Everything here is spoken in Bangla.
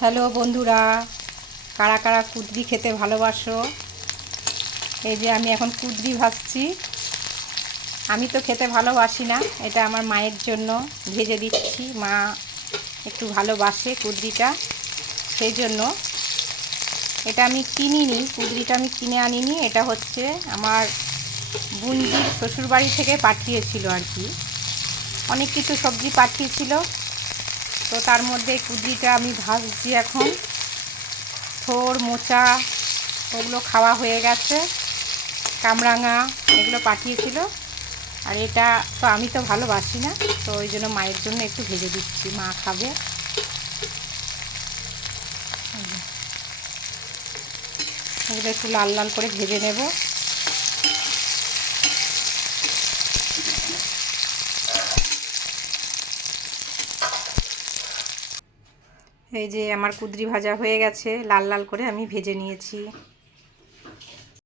হ্যালো বন্ধুরা, কারা কারা কুঁদরি খেতে ভালোবাসো? এই যে আমি এখন কুঁদরি ভাজছি। আমি তো খেতে ভালোবাসি না, এটা আমার মায়ের জন্য ভেজে দিচ্ছি। মা একটু ভালোবাসে কুঁদরিটা, সেই জন্য। এটা আমি কিনিনি, কুঁদরিটা আমি কিনে আনিনি। এটা হচ্ছে আমার বোনজির শ্বশুরবাড়ি থেকে পাঠিয়েছিল আর কি। অনেক কিছু সবজি পাঠিয়েছিল, তো তার মধ্যে কুঁদরিটা আমি ভাজছি এখন। থোড় মোচা ওগুলো খাওয়া হয়ে গেছে, কামরাঙা এগুলো পাঠিয়েছিল। আর এটা তো আমি তো ভালোবাসি না, তো ওই জন্য মায়ের জন্য একটু ভেজে দিচ্ছি, মা খাবে। এগুলো একটু লাল লাল করে ভেজে নেব। এই যে আমার কুঁদরি ভাজা হয়ে গেছে, লাল লাল করে আমি ভেজে নিয়েছি।